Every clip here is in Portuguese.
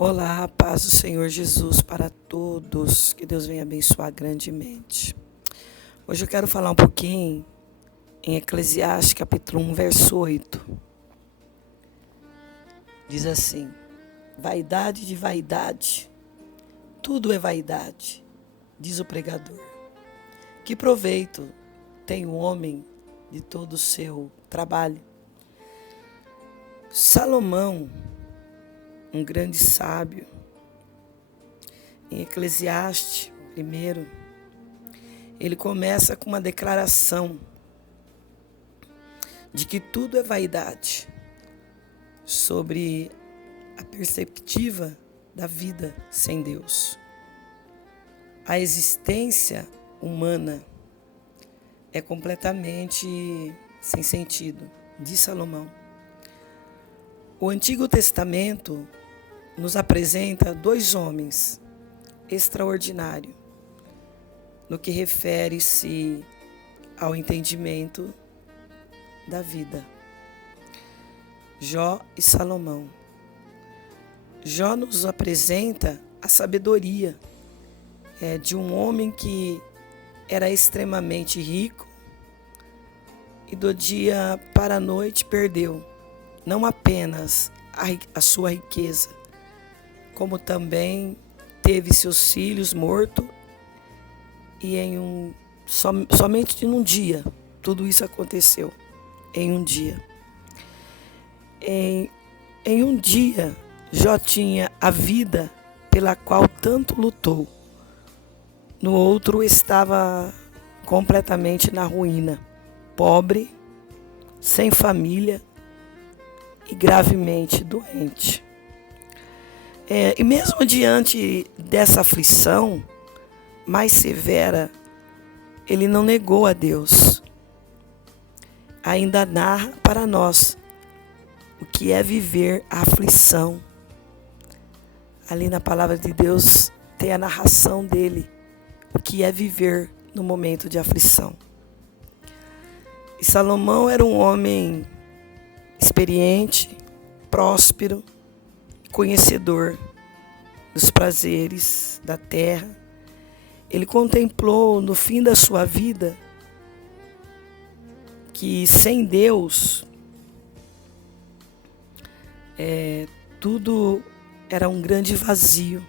Olá, a paz do Senhor Jesus para todos. Que Deus venha abençoar grandemente. Hoje eu quero falar um pouquinho em Eclesiastes, capítulo 1, verso 8. Diz assim: vaidade de vaidade, tudo é vaidade, diz o pregador. Que proveito tem o homem de todo o seu trabalho? Salomão, um grande sábio, em Eclesiastes, primeiro, ele começa com uma declaração de que tudo é vaidade, sobre a perspectiva da vida sem Deus. A existência humana é completamente sem sentido, diz Salomão. O Antigo Testamento nos apresenta dois homens extraordinários no que refere-se ao entendimento da vida. Jó e Salomão. Jó nos apresenta a sabedoria de um homem que era extremamente rico e do dia para a noite perdeu não apenas a sua riqueza, como também teve seus filhos mortos e somente em um dia tudo isso aconteceu. Em um dia. Em um dia, Jó tinha a vida pela qual tanto lutou. No outro, estava completamente na ruína, pobre, sem família e gravemente doente. E mesmo diante dessa aflição mais severa, ele não negou a Deus. Ainda narra para nós o que é viver a aflição. Ali na palavra de Deus tem a narração dele, o que é viver no momento de aflição. E Salomão era um homem experiente, próspero, conhecedor dos prazeres da terra. Ele contemplou no fim da sua vida que sem Deus tudo era um grande vazio.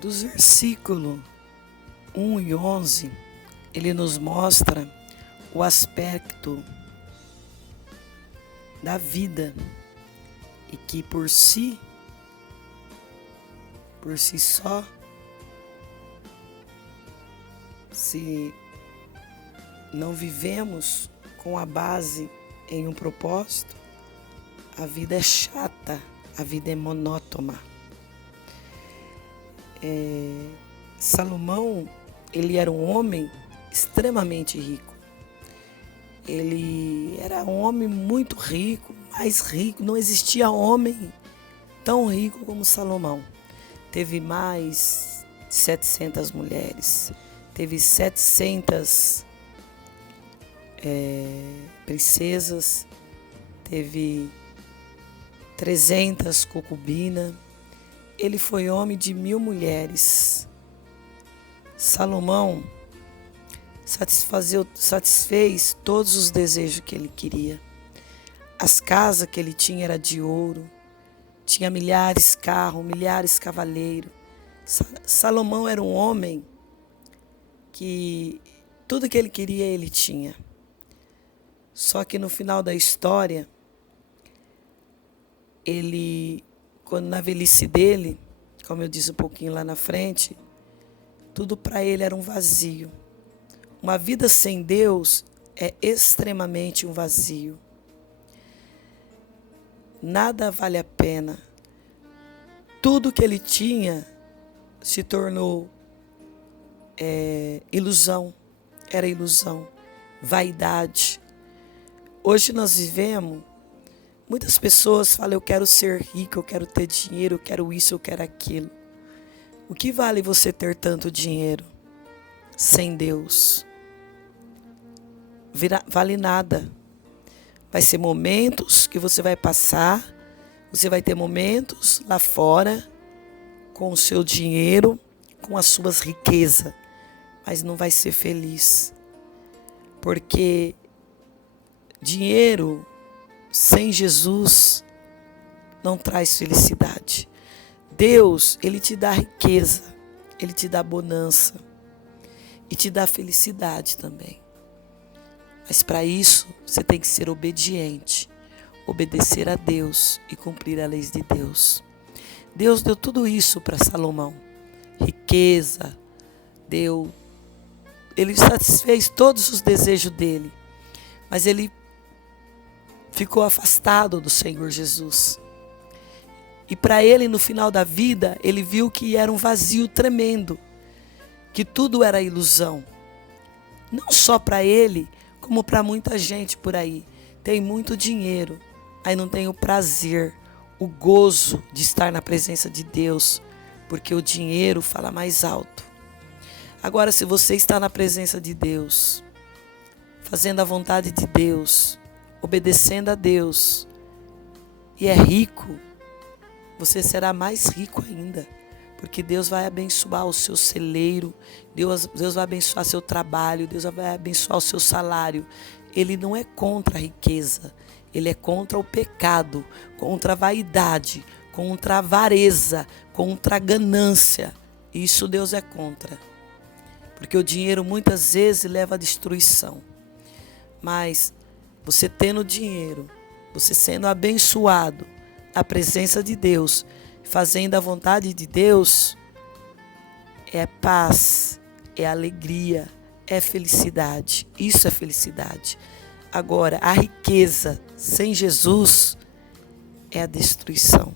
Dos versículos 1 e 11, ele nos mostra o aspecto da vida e que por si só, se não vivemos com a base em um propósito, a vida é chata, a vida é monótona. Salomão, ele era um homem extremamente rico. Ele era um homem muito rico, mais rico. Não existia homem tão rico como Salomão. Teve mais de 700 mulheres, teve 700 princesas, teve 300 concubinas. Ele foi homem de 1000 mulheres. Salomão satisfez todos os desejos que ele queria. As casas que ele tinha eram de ouro, tinha milhares de carros, milhares de cavaleiros. Salomão era um homem que tudo que ele queria ele tinha. Só que no final da história, ele, quando na velhice dele, como eu disse um pouquinho lá na frente, tudo para ele era um vazio. Uma vida sem Deus é extremamente um vazio. Nada vale a pena. Tudo que ele tinha se tornou ilusão. Era ilusão, vaidade. Hoje nós vivemos, muitas pessoas falam: eu quero ser rico, eu quero ter dinheiro, eu quero isso, eu quero aquilo. O que vale você ter tanto dinheiro sem Deus? Vale nada. Vai ser momentos que você vai passar, você vai ter momentos lá fora com o seu dinheiro, com as suas riquezas, mas não vai ser feliz. Porque dinheiro sem Jesus não traz felicidade. Deus, Ele te dá riqueza, Ele te dá bonança e te dá felicidade também. Mas para isso, você tem que ser obediente, obedecer a Deus e cumprir as leis de Deus. Deus deu tudo isso para Salomão. Riqueza, ele satisfez todos os desejos dele, mas ele ficou afastado do Senhor Jesus. E para ele, no final da vida, ele viu que era um vazio tremendo, que tudo era ilusão. Não só para ele, como para muita gente por aí. Tem muito dinheiro, aí não tem o prazer, o gozo de estar na presença de Deus, porque o dinheiro fala mais alto. Agora, se você está na presença de Deus, fazendo a vontade de Deus, obedecendo a Deus, e é rico, você será mais rico ainda, porque Deus vai abençoar o seu celeiro, Deus vai abençoar seu trabalho, Deus vai abençoar o seu salário. Ele não é contra a riqueza, ele é contra o pecado, contra a vaidade, contra a avareza, contra a ganância. Isso Deus é contra, porque o dinheiro muitas vezes leva à destruição. Mas você tendo dinheiro, você sendo abençoado, a presença de Deus, fazendo a vontade de Deus, é paz, é alegria, é felicidade. Isso é felicidade. Agora, a riqueza sem Jesus é a destruição.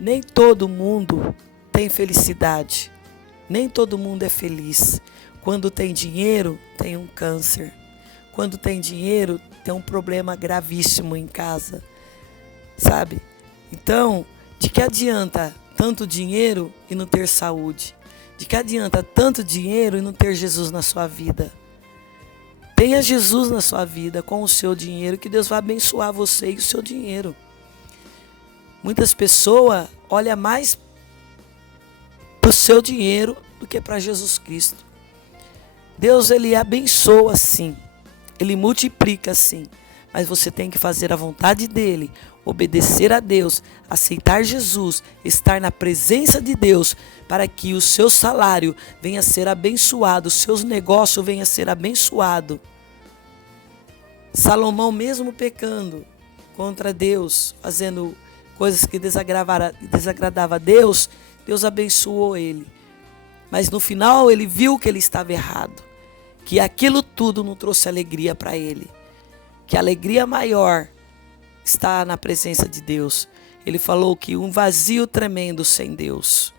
Nem todo mundo tem felicidade, nem todo mundo é feliz. Quando tem dinheiro, tem um câncer. Quando tem dinheiro, tem um problema gravíssimo em casa. Sabe? Então, de que adianta tanto dinheiro e não ter saúde? De que adianta tanto dinheiro e não ter Jesus na sua vida? Tenha Jesus na sua vida com o seu dinheiro, que Deus vai abençoar você e o seu dinheiro. Muitas pessoas olham mais para o seu dinheiro do que para Jesus Cristo. Deus, Ele abençoa sim, Ele multiplica sim, mas você tem que fazer a vontade dEle, obedecer a Deus, aceitar Jesus, estar na presença de Deus, para que o seu salário venha a ser abençoado, os seus negócios venham a ser abençoados. Salomão, mesmo pecando contra Deus, fazendo coisas que desagradavam a Deus, Deus abençoou ele. Mas no final ele viu que ele estava errado, que aquilo tudo não trouxe alegria para ele, que a alegria maior está na presença de Deus. Ele falou que um vazio tremendo sem Deus.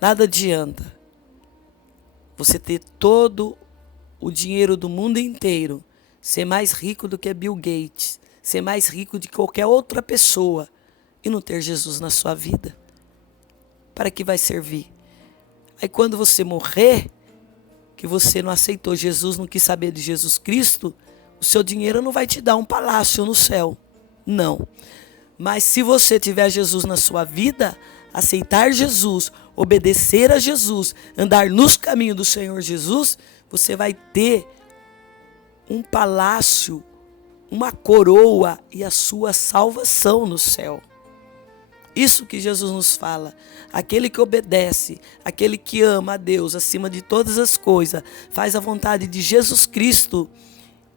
Nada adianta você ter todo o dinheiro do mundo inteiro, ser mais rico do que Bill Gates, ser mais rico de qualquer outra pessoa e não ter Jesus na sua vida. Para que vai servir? Aí quando você morrer, que você não aceitou Jesus, não quis saber de Jesus Cristo, o seu dinheiro não vai te dar um palácio no céu. Não. Mas se você tiver Jesus na sua vida, aceitar Jesus, obedecer a Jesus, andar nos caminhos do Senhor Jesus, você vai ter um palácio, uma coroa e a sua salvação no céu. Isso que Jesus nos fala. Aquele que obedece, aquele que ama a Deus acima de todas as coisas, faz a vontade de Jesus Cristo,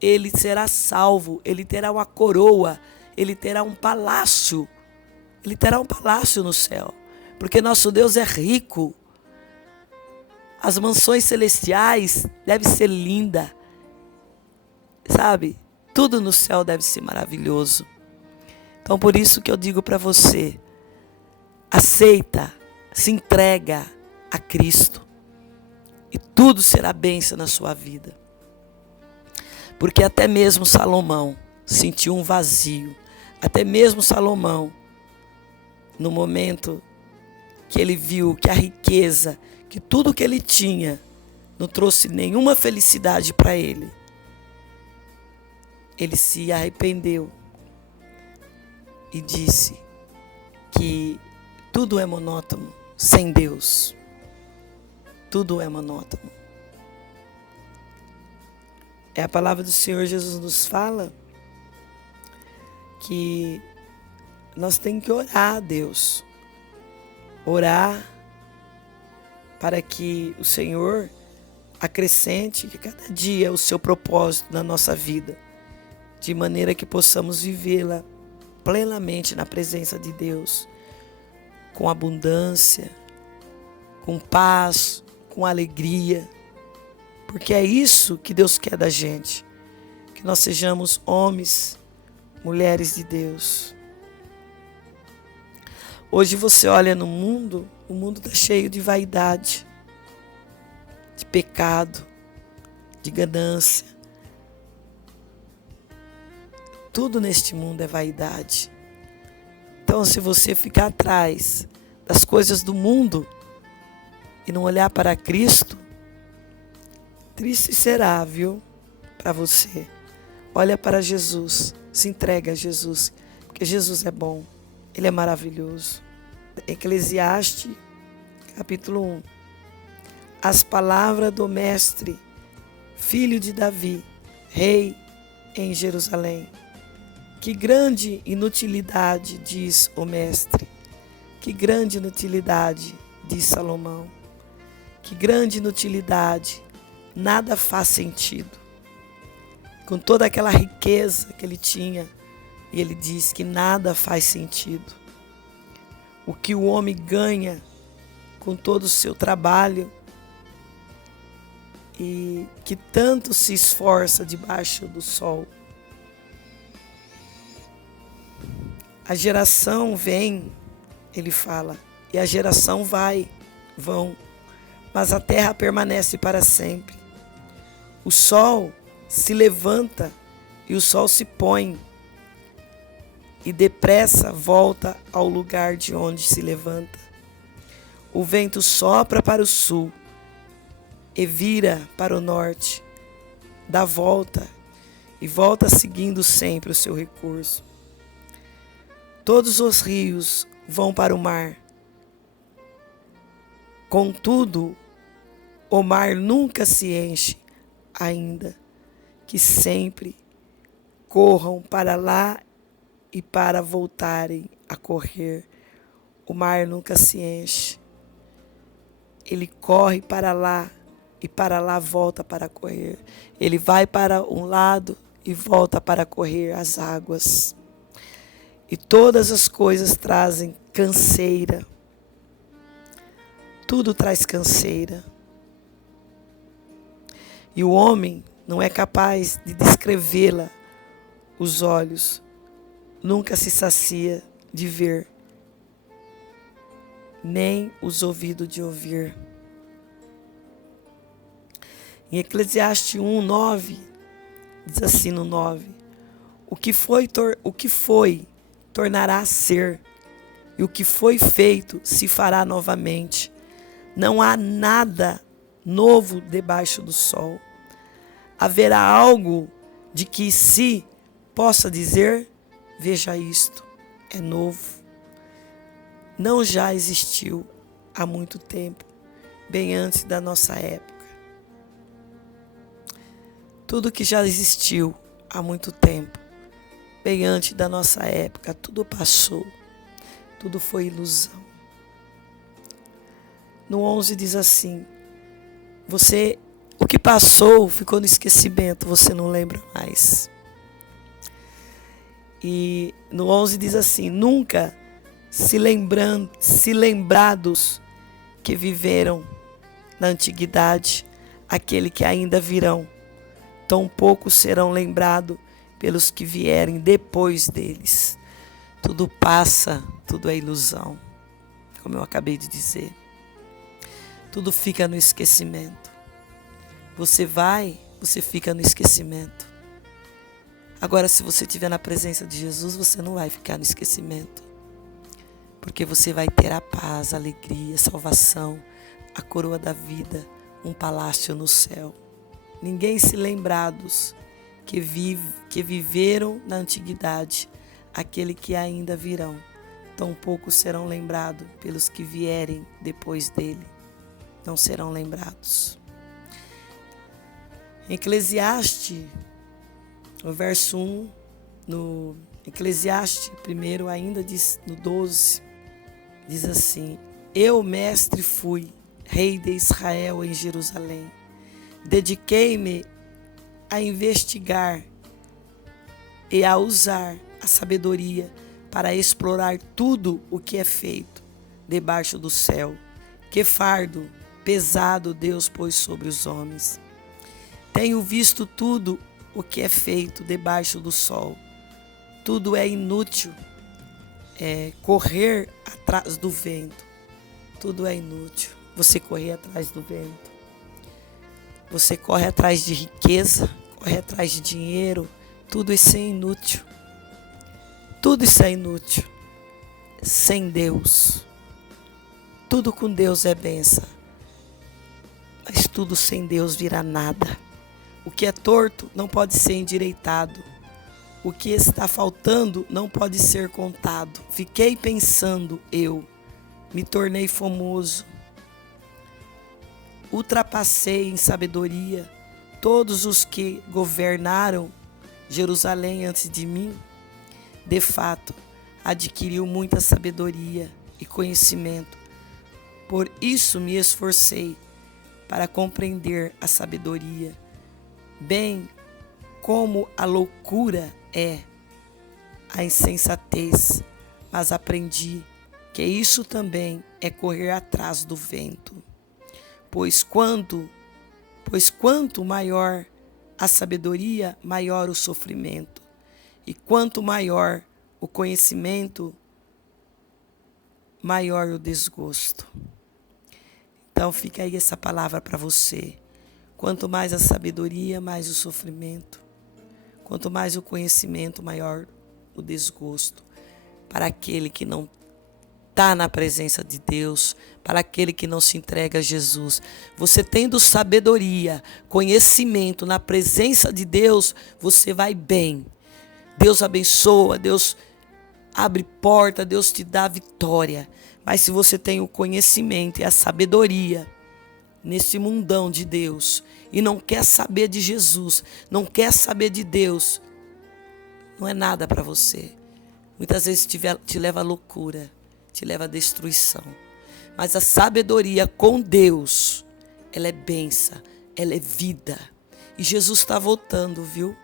ele será salvo, ele terá uma coroa, ele terá um palácio. Ele terá um palácio no céu. Porque nosso Deus é rico. As mansões celestiais devem ser lindas. Sabe? Tudo no céu deve ser maravilhoso. Então por isso que eu digo para você, aceita, se entrega a Cristo e tudo será bênção na sua vida. Porque até mesmo Salomão sentiu um vazio. Até mesmo Salomão, no momento que ele viu que a riqueza, que tudo que ele tinha, não trouxe nenhuma felicidade para ele, ele se arrependeu e disse: que tudo é monótono sem Deus. Tudo é monótono. A palavra do Senhor Jesus nos fala que nós temos que orar a Deus. Orar para que o Senhor acrescente que cada dia o seu propósito na nossa vida, de maneira que possamos vivê-la plenamente na presença de Deus, com abundância, com paz, com alegria, porque é isso que Deus quer da gente, que nós sejamos homens, mulheres de Deus. Hoje você olha no mundo, o mundo está cheio de vaidade, de pecado, de ganância. Tudo neste mundo é vaidade. Então, se você ficar atrás das coisas do mundo e não olhar para Cristo, triste será, viu, para você. Olha para Jesus, se entrega a Jesus, porque Jesus é bom, Ele é maravilhoso. Eclesiastes, capítulo 1. As palavras do mestre, filho de Davi, rei em Jerusalém. Que grande inutilidade, diz o mestre. Que grande inutilidade, diz Salomão. Que grande inutilidade, nada faz sentido. Com toda aquela riqueza que ele tinha, e ele diz que nada faz sentido. O que o homem ganha com todo o seu trabalho e que tanto se esforça debaixo do sol. A geração vem, ele fala, e a geração vão, mas a terra permanece para sempre. O sol se levanta e o sol se põe, e depressa volta ao lugar de onde se levanta. O vento sopra para o sul e vira para o norte, dá volta e volta seguindo sempre o seu recurso. Todos os rios vão para o mar. Contudo, o mar nunca se enche, ainda que sempre corram para lá e para voltarem a correr. O mar nunca se enche. Ele corre para lá e para lá volta para correr. Ele vai para um lado e volta para correr as águas. E todas as coisas trazem canseira. Tudo traz canseira. E o homem não é capaz de descrevê-la. Os olhos nunca se sacia de ver, nem os ouvidos de ouvir. Em Eclesiastes 1:9, diz assim no 9: o que foi tornará a ser, e o que foi feito se fará novamente. Não há nada novo debaixo do sol. Haverá algo de que se possa dizer: veja isto, é novo. Não já existiu há muito tempo, bem antes da nossa época. Tudo que já existiu há muito tempo, bem antes da nossa época, tudo passou, tudo foi ilusão. No 11 diz assim: o que passou ficou no esquecimento, você não lembra mais. E no 11 diz assim: nunca se lembrados que viveram na antiguidade, aquele que ainda virão, tampouco serão lembrados pelos que vierem depois deles. Tudo passa, tudo é ilusão, como eu acabei de dizer. Tudo fica no esquecimento. Você fica no esquecimento. Agora, se você estiver na presença de Jesus, você não vai ficar no esquecimento. Porque você vai ter a paz, a alegria, a salvação, a coroa da vida, um palácio no céu. Ninguém se lembrados que viveram na antiguidade, aquele que ainda virão, tampouco serão lembrados pelos que vierem depois dele. Não serão lembrados. Em Eclesiastes, no verso 1, no Eclesiastes 1, ainda diz, no 12, diz assim: Eu, mestre, fui rei de Israel em Jerusalém. Dediquei-me a investigar e a usar a sabedoria para explorar tudo o que é feito debaixo do céu. Que fardo pesado Deus pôs sobre os homens. Tenho visto tudo o que é feito debaixo do sol. Tudo é inútil. Correr atrás do vento. Tudo é inútil. Você correr atrás do vento. Você corre atrás de riqueza, corre atrás de dinheiro. Tudo isso é inútil. Tudo isso é inútil. Sem Deus. Tudo com Deus é bênção. Mas tudo sem Deus vira nada. O que é torto não pode ser endireitado. O que está faltando não pode ser contado. Fiquei pensando, me tornei famoso. Ultrapassei em sabedoria todos os que governaram Jerusalém antes de mim. De fato, adquiriu muita sabedoria e conhecimento. Por isso me esforcei para compreender a sabedoria, bem como a loucura é a insensatez, mas aprendi que isso também é correr atrás do vento. Pois quanto maior a sabedoria, maior o sofrimento. E quanto maior o conhecimento, maior o desgosto. Então fica aí essa palavra para você. Quanto mais a sabedoria, mais o sofrimento. Quanto mais o conhecimento, maior o desgosto. Para aquele que não está na presença de Deus, para aquele que não se entrega a Jesus. Você tendo sabedoria, conhecimento na presença de Deus, você vai bem. Deus abençoa, Deus abre porta, Deus te dá vitória. Mas se você tem o conhecimento e a sabedoria nesse mundão de Deus e não quer saber de Jesus, não quer saber de Deus, não é nada para você. Muitas vezes te leva à loucura, te leva à destruição. Mas a sabedoria com Deus, ela é bênção, ela é vida. E Jesus está voltando, viu?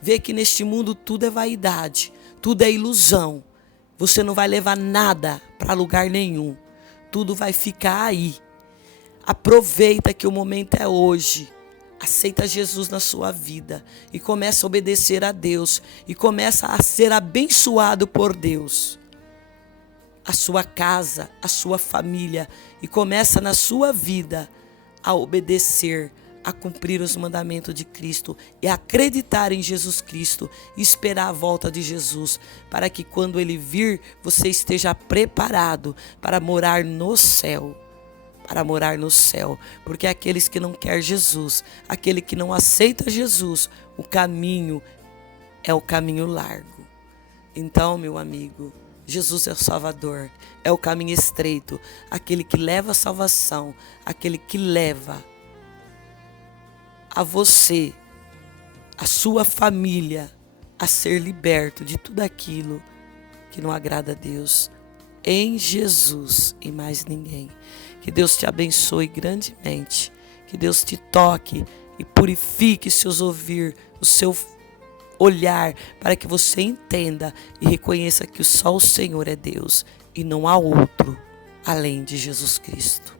Vê que neste mundo tudo é vaidade, tudo é ilusão. Você não vai levar nada para lugar nenhum. Tudo vai ficar aí. Aproveita que o momento é hoje. Aceita Jesus na sua vida e começa a obedecer a Deus e começa a ser abençoado por Deus. A sua casa, a sua família, e começa na sua vida a obedecer, a cumprir os mandamentos de Cristo e acreditar em Jesus Cristo e esperar a volta de Jesus, para que quando Ele vir, você esteja preparado para morar no céu. Para morar no céu, porque aqueles que não querem Jesus, aquele que não aceita Jesus, o caminho é o caminho largo. Então, meu amigo, Jesus é o Salvador, é o caminho estreito, aquele que leva a salvação, aquele que leva a você, a sua família, a ser liberto de tudo aquilo que não agrada a Deus, em Jesus e mais ninguém. Que Deus te abençoe grandemente, que Deus te toque e purifique seus ouvidos, o seu olhar, para que você entenda e reconheça que só o Senhor é Deus e não há outro além de Jesus Cristo.